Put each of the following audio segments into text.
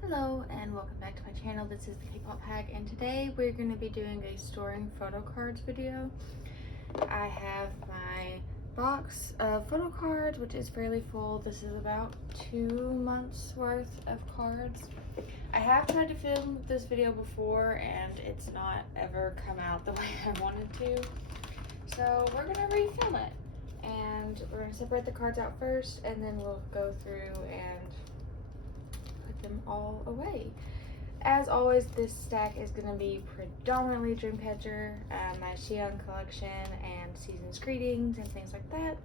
Hello and welcome back to my channel. This is the K-pop hack, and today we're going to be doing a storing photo cards video. I have my box of photo cards, which is fairly full. This is about 2 months worth of cards. I have tried to film this video before and it's not ever come out the way I wanted to. So we're going to refilm it. And we're going to separate the cards out first, and then we'll go through and put them all away. As always, this stack is going to be predominantly Dreamcatcher, my Xi'an collection, and Season's Greetings, and things like that.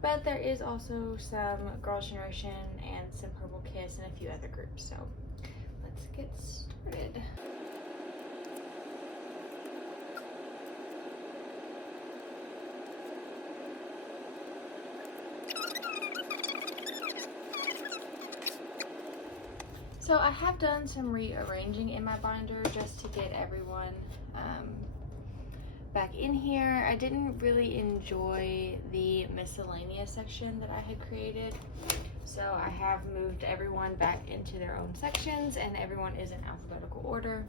But there is also some Girls' Generation and some Purple Kiss and a few other groups. So let's get started. So I have done some rearranging in my binder just to get everyone back in here. I didn't really enjoy the miscellaneous section that I had created. So I have moved everyone back into their own sections, and everyone is in alphabetical order.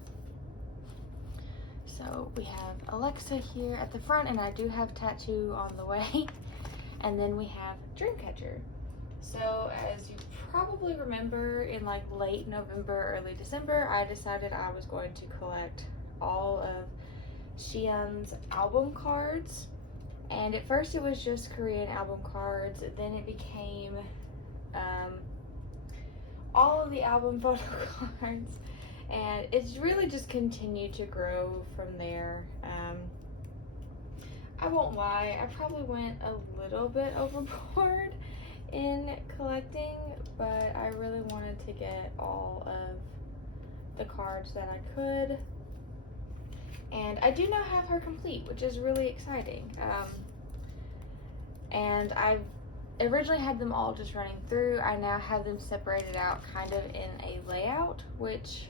So we have Alexa here at the front, and I do have Tattoo on the way. And then we have Dreamcatcher. So as you probably remember, in like late November, early December, I decided I was going to collect all of Xi'an's album cards. And at first it was just Korean album cards, then it became all of the album photo cards, and it's really just continued to grow from there. I won't lie, I probably went a little bit overboard in collecting, but I really wanted to get all of the cards that I could, and I do now have her complete, which is really exciting. And I originally had them all just running through. I now have them separated out kind of in a layout, which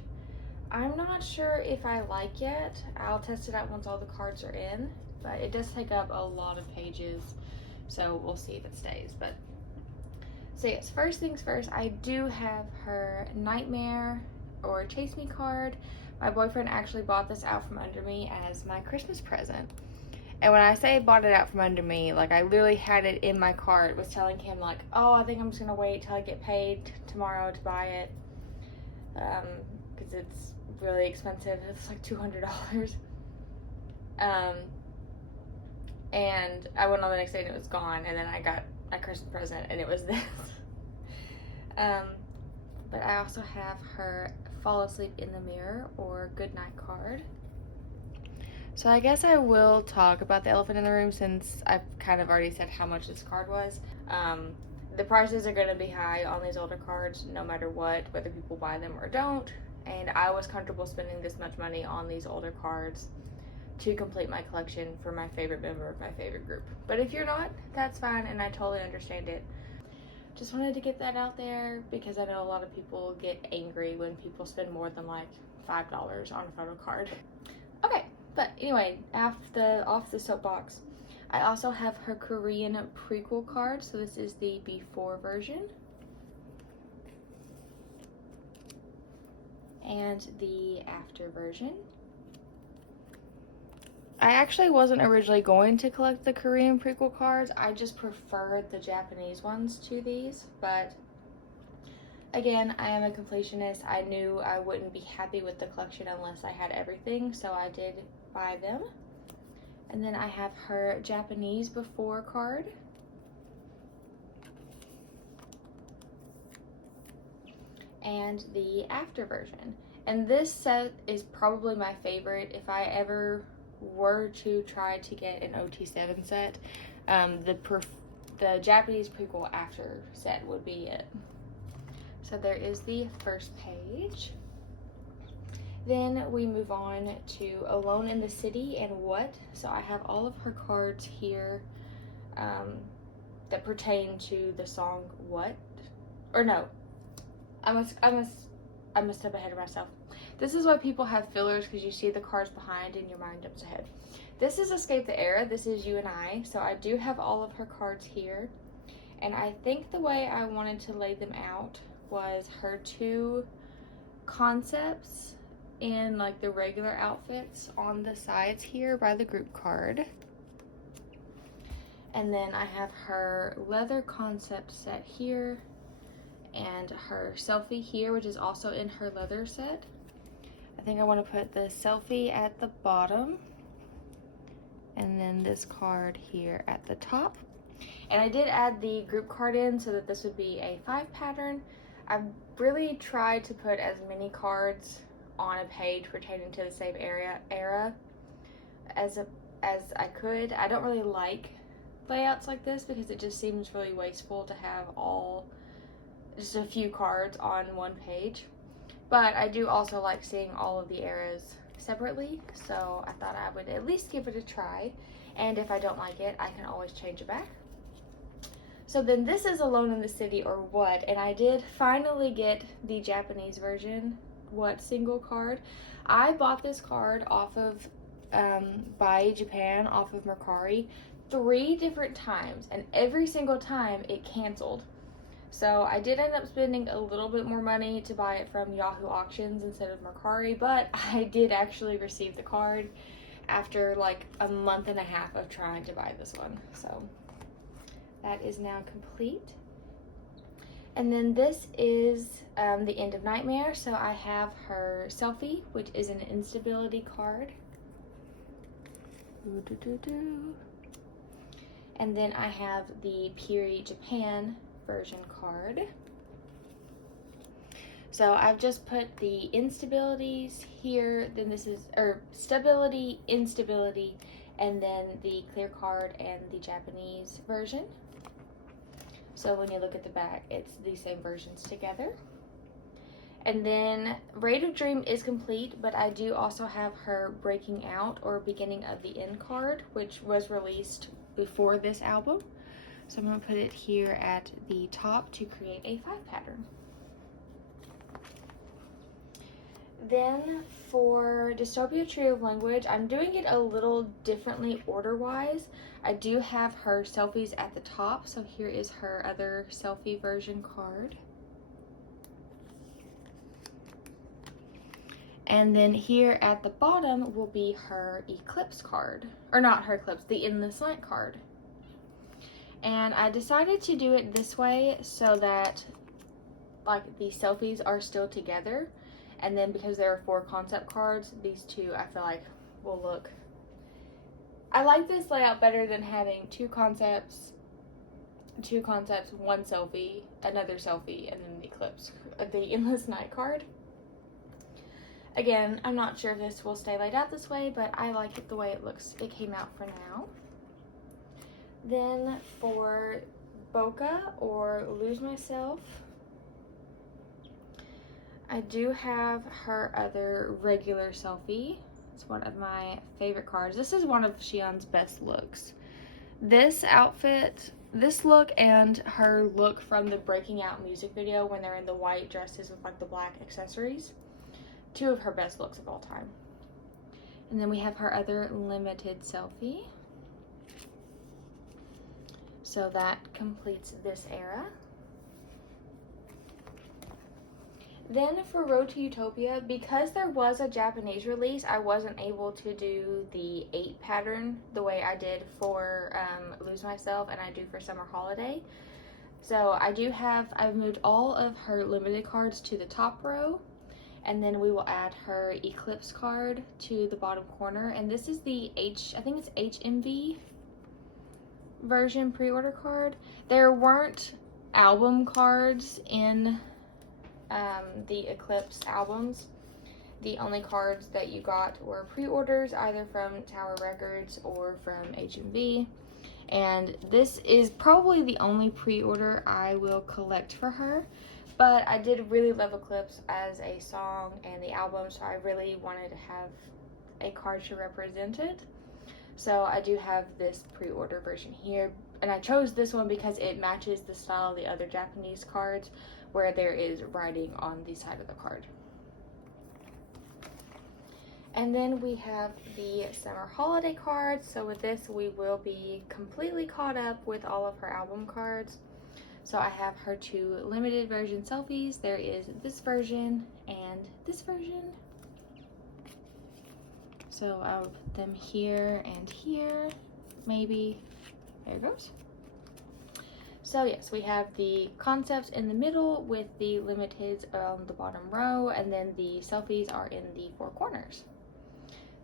I'm not sure if I like yet. I'll test it out once all the cards are in, but it does take up a lot of pages, so we'll see if it stays. But so yes, first things first, I do have her Nightmare or Chase Me card. My boyfriend actually bought this out from under me as my Christmas present. And when I say bought it out from under me, like I literally had it in my cart, was telling him like, oh, I think I'm just gonna wait till I get paid tomorrow to buy it. Because it's really expensive, it's like $200. And I went on the next day and it was gone, and then I got my Christmas present and it was this. But I also have her Fall Asleep in the Mirror or Good Night card. So I guess I will talk about the elephant in the room, since I've kind of already said how much this card was. The prices are going to be high on these older cards no matter what, whether people buy them or don't, and I was comfortable spending this much money on these older cards to complete my collection for my favorite member of my favorite group. But if you're not, that's fine, and I totally understand it. Just wanted to get that out there because I know a lot of people get angry when people spend more than like $5 on a photo card. Okay, but anyway, off the soapbox, I also have her Korean prequel card. So this is the before version and the after version. I actually wasn't originally going to collect the Korean prequel cards. I just preferred the Japanese ones to these, but again, I am a completionist. I knew I wouldn't be happy with the collection unless I had everything, so I did buy them. And then I have her Japanese before card. And the after version. And this set is probably my favorite. If I ever were to try to get an OT7 set, the Japanese prequel after set would be it. So there is the first page. Then we move on to Alone in the City and What. So I have all of her cards here that pertain to the song What. Or no, I must step ahead of myself. This is why people have fillers, because you see the cards behind and your mind jumps ahead. This is Escape the Era. This is You and I. So I do have all of her cards here. And I think the way I wanted to lay them out was her two concepts in like the regular outfits on the sides here by the group card. And then I have her leather concept set here and her selfie here, which is also in her leather set. I think I want to put the selfie at the bottom and then this card here at the top. And I did add the group card in so that this would be a 5 pattern. I've really tried to put as many cards on a page pertaining to the same era as I could. I don't really like layouts like this because it just seems really wasteful to have just a few cards on one page. But I do also like seeing all of the eras separately, so I thought I would at least give it a try, and if I don't like it, I can always change it back. So then this is Alone in the City or What, and I did finally get the Japanese version, What single card. I bought this card off of Buy Japan off of Mercari 3 different times, and every single time it canceled. So I did end up spending a little bit more money to buy it from Yahoo Auctions instead of Mercari, but I did actually receive the card after like a month and a half of trying to buy this one. So that is now complete. And then this is the End of Nightmare. So I have her selfie, which is an instability card. And then I have the Piri Japan version card. So I've just put the instabilities here, then this is, stability, instability, and then the clear card and the Japanese version. So when you look at the back, it's the same versions together. And then Raid of Dream is complete, but I do also have her Breaking Out or Beginning of the End card, which was released before this album. So I'm going to put it here at the top to create a 5 pattern. Then for Dystopia Tree of Language, I'm doing it a little differently order-wise. I do have her selfies at the top, so here is her other selfie version card. And then here at the bottom will be her Eclipse card. Or not her Eclipse, the Endless Night card. And I decided to do it this way so that like the selfies are still together. And then because there are 4 concept cards, these two I feel like will look... I like this layout better than having 2 concepts, 1 selfie, another selfie, and then the Eclipse, the Endless Night card. Again, I'm not sure if this will stay laid out this way, but I like it the way it came out for now. Then for Bokeh or Lose Myself, I do have her other regular selfie. It's one of my favorite cards. This is one of Xian's best looks. This outfit, this look and her look from the Breaking Out music video when they're in the white dresses with like the black accessories. 2 of her best looks of all time. And then we have her other limited selfie. So that completes this era. Then for Road to Utopia, because there was a Japanese release, I wasn't able to do the 8 pattern the way I did for Lose Myself and I do for Summer Holiday. So I've moved all of her limited cards to the top row, and then we will add her Eclipse card to the bottom corner. And this is the I think it's HMV version pre-order card. There weren't album cards in the Eclipse albums. The only cards that you got were pre-orders, either from Tower Records or from HMV. And this is probably the only pre-order I will collect for her. But I did really love Eclipse as a song and the album, so I really wanted to have a card to represent it. So I do have this pre-order version here. And I chose this one because it matches the style of the other Japanese cards, where there is writing on the side of the card. And then we have the Summer Holiday cards. So with this, we will be completely caught up with all of her album cards. So I have her two limited version selfies. There is this version and this version. So I'll put them here and here, maybe. There it goes. So yes, we have the concepts in the middle with the limiteds on the bottom row, and then the selfies are in the four corners.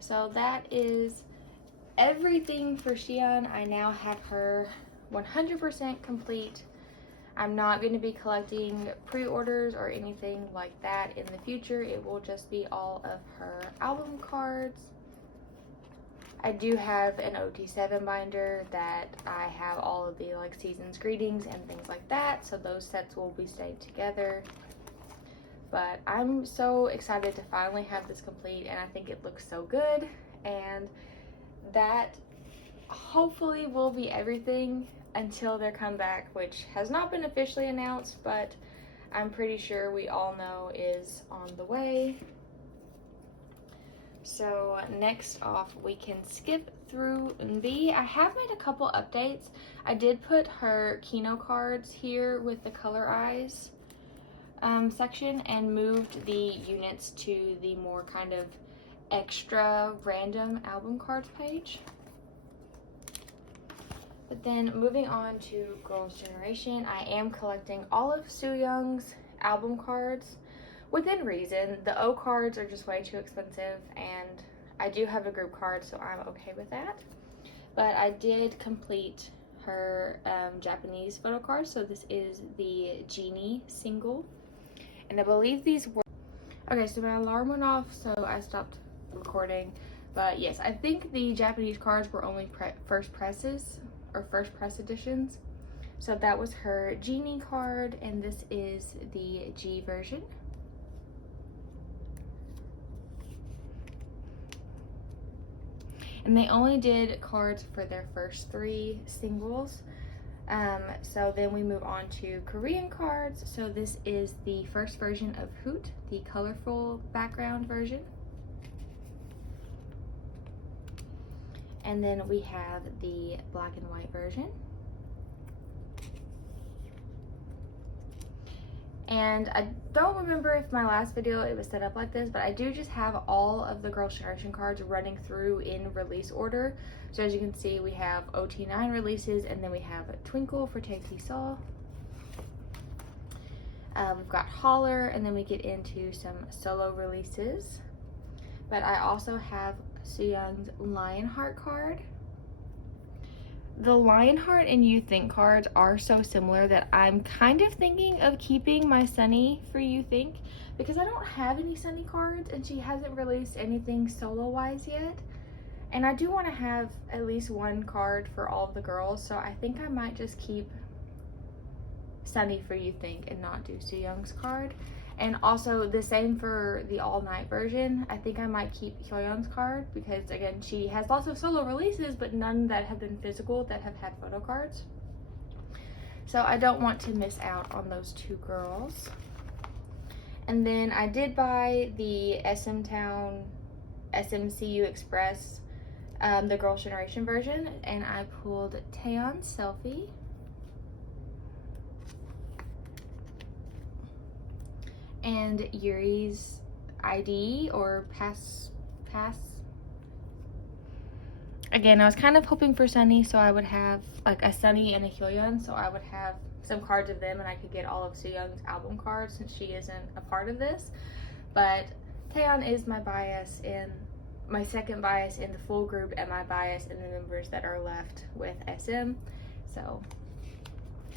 So that is everything for Xian. I now have her 100% complete. I'm not going to be collecting pre-orders or anything like that in the future. It will just be all of her album cards. I do have an OT7 binder that I have all of the like season's greetings and things like that, so those sets will be stayed together. But I'm so excited to finally have this complete, and I think it looks so good, and that hopefully will be everything until their comeback, which has not been officially announced, but I'm pretty sure we all know is on the way. So next off, we can skip through B. I have made a couple updates. I did put her Kino cards here with the color eyes section and moved the units to the more kind of extra random album cards page. But then moving on to Girls' Generation, I am collecting all of Sooyoung's album cards. Within reason. The O cards are just way too expensive, and I do have a group card, so I'm okay with that. But I did complete her Japanese photo cards, so this is the Genie single. And I believe these were... Okay, so my alarm went off, so I stopped recording. But yes, I think the Japanese cards were only first press editions. So that was her Genie card, and this is the G version. And they only did cards for their first 3 singles. So then we move on to Korean cards. So this is the first version of Hoot, the colorful background version. And then we have the black and white version. And I don't remember if my last video it was set up like this, but I do just have all of the Girls' Generation cards running through in release order. So as you can see, we have OT9 releases, and then we have Twinkle for Tae-Ki Saw. We've got Holler, and then we get into some solo releases. But I also have Sooyoung's Lionheart card. The Lionheart and You Think cards are so similar that I'm kind of thinking of keeping my Sunny for You Think, because I don't have any Sunny cards and she hasn't released anything solo wise yet, and I do want to have at least one card for all of the girls, so I think I might just keep Sunny for You Think and not do Sooyoung's card. And also the same for the all night version. I think I might keep Hyoyeon's card because again, she has lots of solo releases, but none that have been physical that have had photo cards. So I don't want to miss out on those 2 girls. And then I did buy the SM Town SMCU Express, the Girls' Generation version, and I pulled Taeyeon's selfie. And Yuri's ID or pass. Again, I was kind of hoping for Sunny, so I would have like a Sunny and a Hyoyeon, so I would have some cards of them and I could get all of Sooyoung's album cards since she isn't a part of this. But Taeyeon is my bias my second bias in the full group, and my bias in the members that are left with SM. So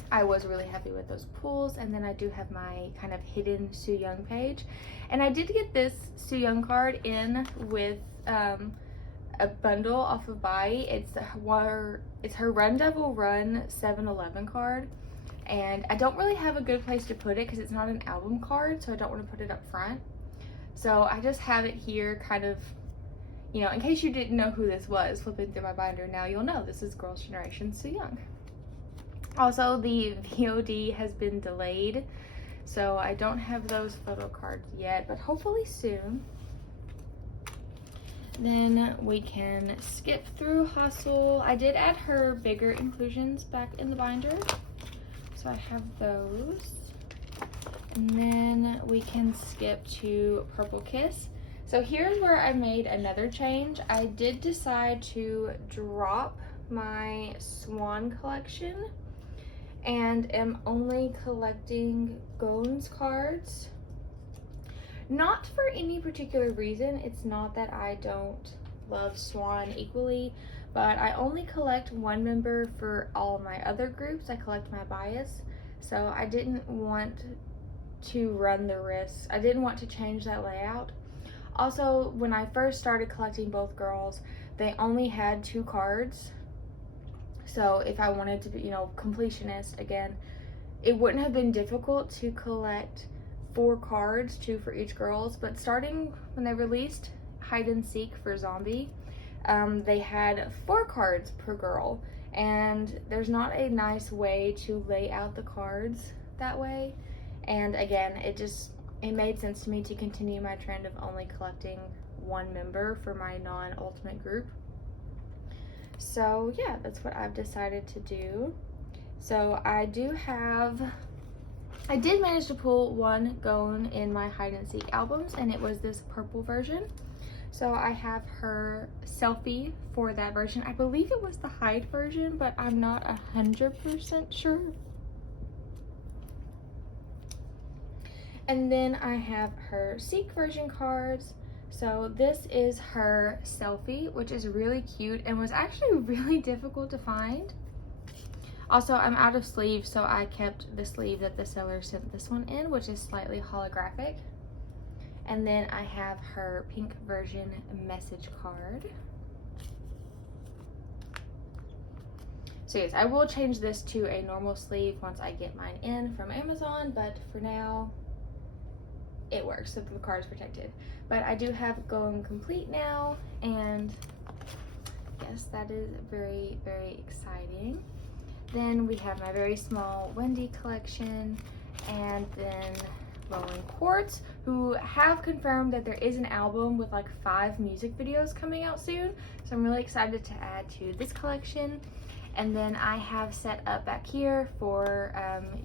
I was really happy with those pulls. And then I do have my kind of hidden Sooyoung page, and I did get this Sooyoung card in with a bundle off of Bai. It's her Run Devil Run 7-Eleven card, and I don't really have a good place to put it because it's not an album card, so I don't want to put it up front. So I just have it here kind of, you know, in case you didn't know who this was, flipping through my binder, now you'll know this is Girls' Generation Sooyoung. Also, the VOD has been delayed, so I don't have those photo cards yet, but hopefully soon. Then we can skip through Hustle. I did add her bigger inclusions back in the binder. So I have those. And then we can skip to Purple Kiss. So here's where I made another change. I did decide to drop my Swan collection and am only collecting Gones cards. Not for any particular reason. It's not that I don't love Swan equally, but I only collect one member for all my other groups. I collect my bias, so I didn't want to run the risk. I didn't want to change that layout. Also, when I first started collecting both girls, they only had 2 cards. So if I wanted to be, you know, completionist again, it wouldn't have been difficult to collect 4 cards, 2 for each girls. But starting when they released Hide and Seek for Zombie, they had 4 cards per girl. And there's not a nice way to lay out the cards that way. And again, it made sense to me to continue my trend of only collecting one member for my non-ultimate group. So yeah, that's what I've decided to do. So I did manage to pull one Gone in my hide and seek albums, and it was this purple version. So I have her Selfie for that version. I believe it was the hide version, but I'm not 100% sure. And then I have her Seek version cards. So this is her Selfie, which is really cute and was actually really difficult to find. Also, I'm out of sleeves, so I kept the sleeve that the seller sent this one in, which is slightly holographic. And then I have her pink version message card. So yes, I will change this to a normal sleeve once I get mine in from Amazon, but for now, it works, so the card is protected. But I do have Going Complete now, and yes, that is very, very exciting. Then we have my very small Wendy collection, and then Rolling Quartz, who have confirmed that there is an album with like 5 music videos coming out soon. So I'm really excited to add to this collection. And then I have set up back here for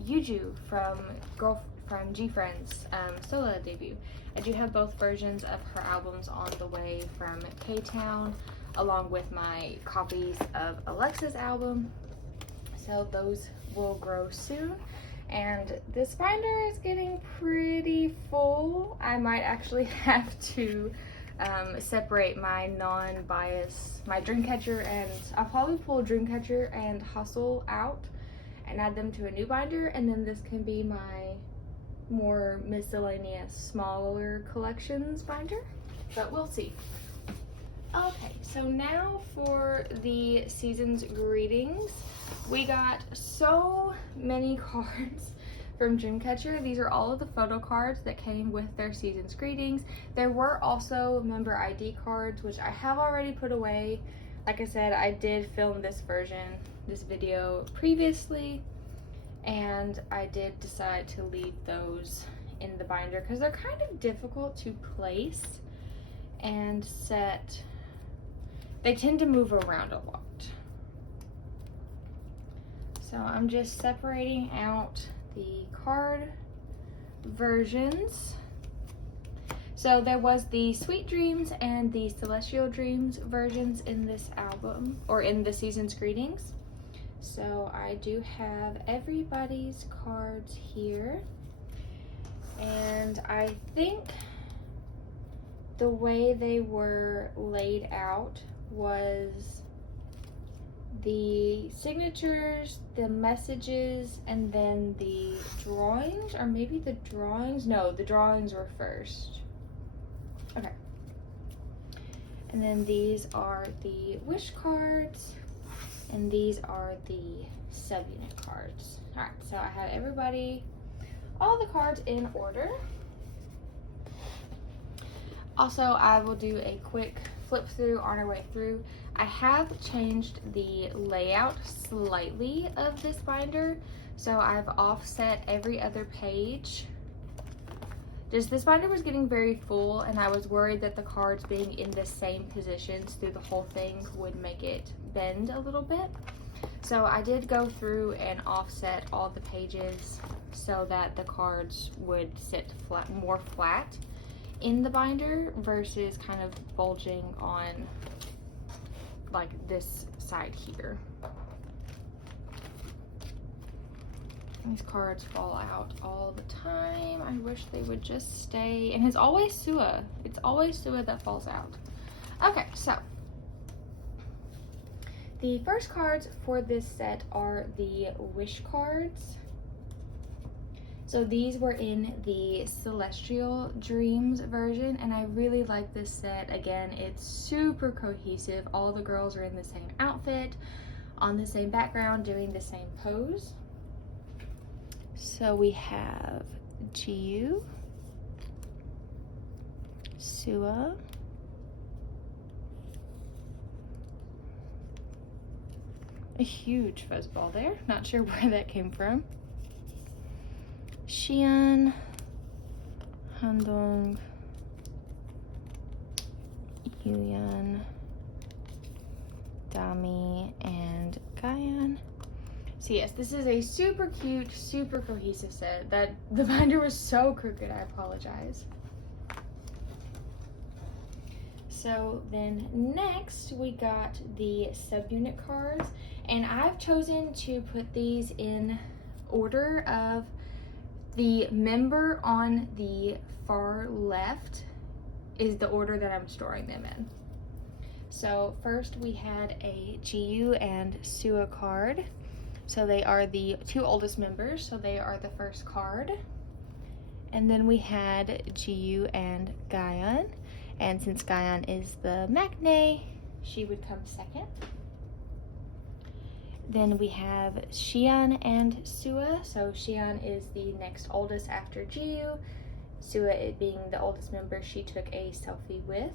Yuju from G-Friend's solo debut. I do have both versions of her albums on the way from K-Town, along with my copies of Alexa's album. So those will grow soon. And this binder is getting pretty full. I might actually have to separate my non-bias, my Dreamcatcher, and I'll probably pull Dreamcatcher and Hustle out and add them to a new binder, and then this can be my more miscellaneous, smaller collections binder, but we'll see. Okay, so now for the season's greetings. We got so many cards from Dreamcatcher. These are all of the photo cards that came with their season's greetings. There were also member ID cards, which I have already put away. Like I said, I did film this video previously, and I did decide to leave those in the binder because they're kind of difficult to place and set. They tend to move around a lot. So I'm just separating out the card versions. So there was the Sweet Dreams and the Celestial Dreams versions in this album, or in the season's greetings. So I do have everybody's cards here. And I think the way they were laid out was the signatures, the messages, and then the drawings, or maybe the drawings? No, the drawings were first. Okay. And then these are the wish cards, and these are the subunit cards. All right, so I have all the cards in order. Also, I will do a quick flip through on our way through. I have changed the layout slightly of this binder, so I've offset every other page. This binder was getting very full, and I was worried that the cards being in the same positions through the whole thing would make it bend a little bit. So I did go through and offset all the pages so that the cards would sit flat, more flat in the binder versus kind of bulging on like this side here. These cards fall out all the time. I wish they would just stay. And it's always Sua. It's always Sua that falls out. Okay, so the first cards for this set are the Wish cards. So these were in the Celestial Dreams version, and I really like this set. Again, it's super cohesive. All the girls are in the same outfit, on the same background, doing the same pose. So we have Jiu, Sua, a huge fuzzball there, not sure where that came from, Xian, Handong, Yuyan, Dami, and Gaian. So yes, this is a super cute, super cohesive set. That the binder was so crooked, I apologize. So then next we got the subunit cards, and I've chosen to put these in order of the member on the far left is the order that I'm storing them in. So first we had a Jiu and Sua card. So they are the two oldest members, so they are the first card. And then we had Jiu and Gaian. And since Gaian is the maknae, she would come second. Then we have Xian and Sua. So Xian is the next oldest after Jiu. Sua, it being the oldest member, she took a selfie with.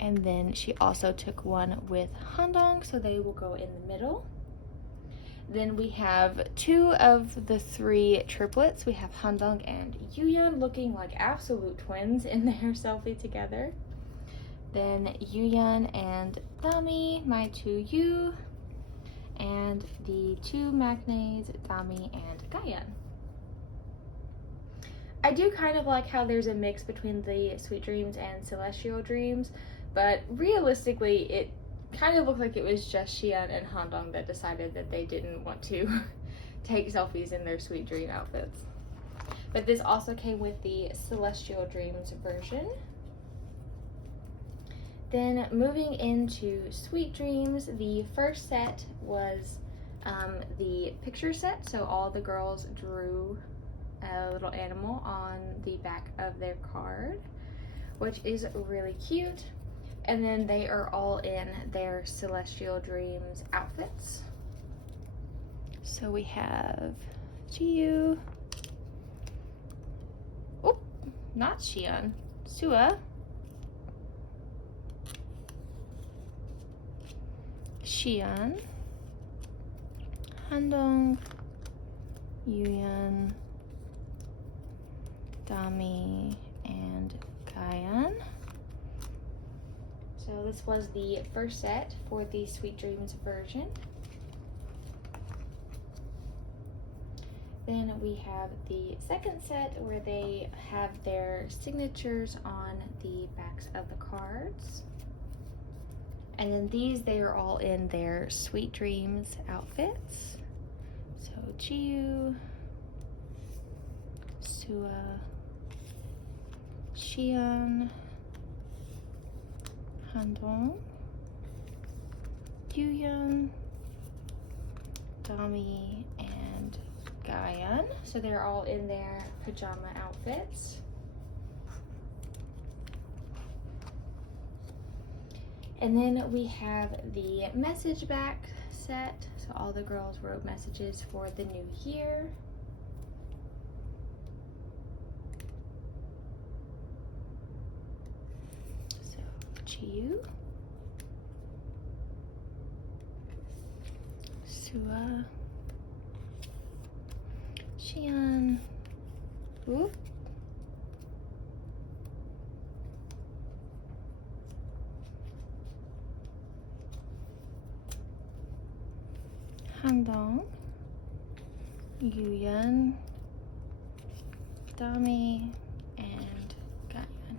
And then she also took one with Handong, so they will go in the middle. Then we have two of the three triplets. We have Handong and Yuyan looking like absolute twins in their selfie together. Then Yuyan and Dami, my two Yu, and the two maknaes, Dami and Gaian. I do kind of like how there's a mix between the Sweet Dreams and Celestial Dreams, but realistically it kind of looked like it was just Xian and Handong that decided that they didn't want to take selfies in their Sweet Dream outfits. But this also came with the Celestial Dreams version. Then moving into Sweet Dreams, the first set was the picture set. So all the girls drew a little animal on the back of their card, which is really cute. And then they are all in their Celestial Dreams outfits. So we have Jiu, oh, not Xian, Sua, Xian, Handong, Yuyan, Dami, and Gaian. So this was the first set for the Sweet Dreams version. Then we have the second set where they have their signatures on the backs of the cards. And then these, they are all in their Sweet Dreams outfits. So Jiu, Sua, Xian, Handong, Yuyan, Dami, and Gaian. So they're all in their pajama outfits. And then we have the message back set. So all the girls wrote messages for the new year. Jiu, Sua, Xian, ooh, Handong, Yuyan, Dami, and Ganyan.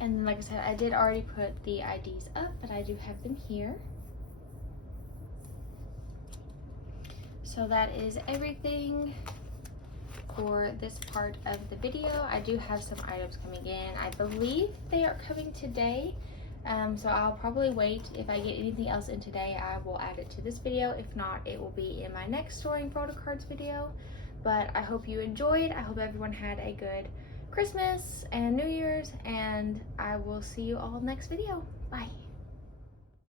And like I said, I did already put the IDs up, but I do have them here. So that is everything for this part of the video. I do have some items coming in. I believe they are coming today. So I'll probably wait. If I get anything else in today, I will add it to this video. If not, it will be in my next storing photo cards video. But I hope you enjoyed. I hope everyone had a good Christmas and New Year's, and I will see you all next video. Bye.